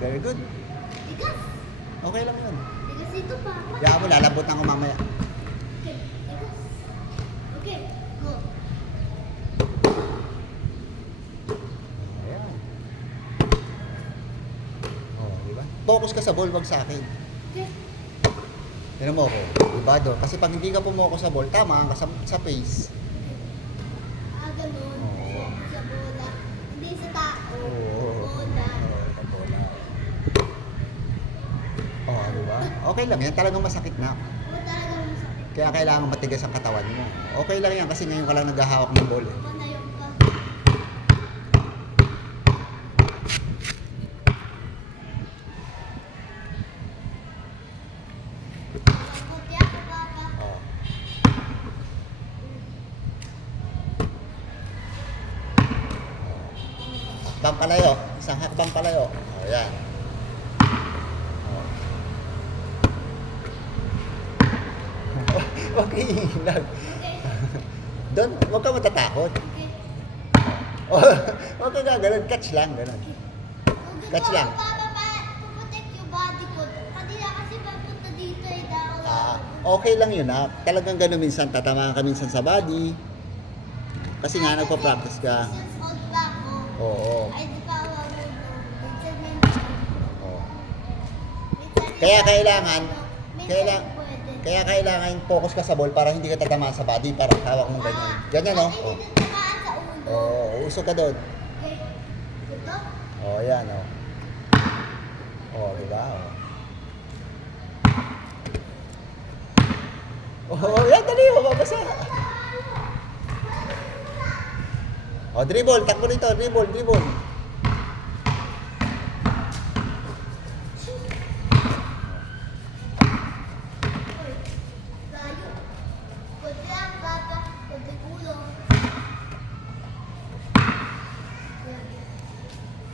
Very good. Tigas. Okay lang yun. Tigas ito pa. Kaya mo, lalabutan ko mamaya. Okay, tigas. Okay, go. Ayan. Oh, di ba? Focus ka sa ball, wag sa akin. Okay. Tignan mo ako. Diba doon? Kasi pag hindi ka pumokus sa ball, tama ka sa face. Ganun. Oo. Sa bola. Hindi sa tao. Oo. Bola. Sa bola. Oh, di ba? Okay lang yan. Talagang masakit na. O talagang masakit. Kaya kailangan matigas ang katawan mo. Okay lang yan kasi ngayon ka lang naghahawak ng ball. Ako na yung ka. Mabuti ako, Papa. Oh. Hakbang palayo. Isang hakbang palayo. Oh, yan. Oh. Huwag ka iinag. Okay. Doon, huwag ka matatakot. Okay. Oh, huwag ka gaganon. Catch lang, ganon. Catch lang. Papa, protect yung body ko. Kanina kasi papunta dito eh. Okay lang yun ha. Talagang gano'n minsan, tatamaan ka minsan sa body. Kasi nga nagpa-practice ka. Since old pa ako. Oo. Ay, di pa ako minsan. Oo. Minsan Kaya hindi kailangan, minsan kailangan, pwede. kaya kailangan focus ka sa ball para hindi ka tatamaan sa body. Para hawak mo ganyan. Ganyan no? Ay, Oo. hindi tamaan sa ulo. Oo, usok ka doon. Okay. Ito? Oo, yan o. Oo, diba? Oo, yan, dali mo, mabasa. O, dribble, takbo rito, dribble.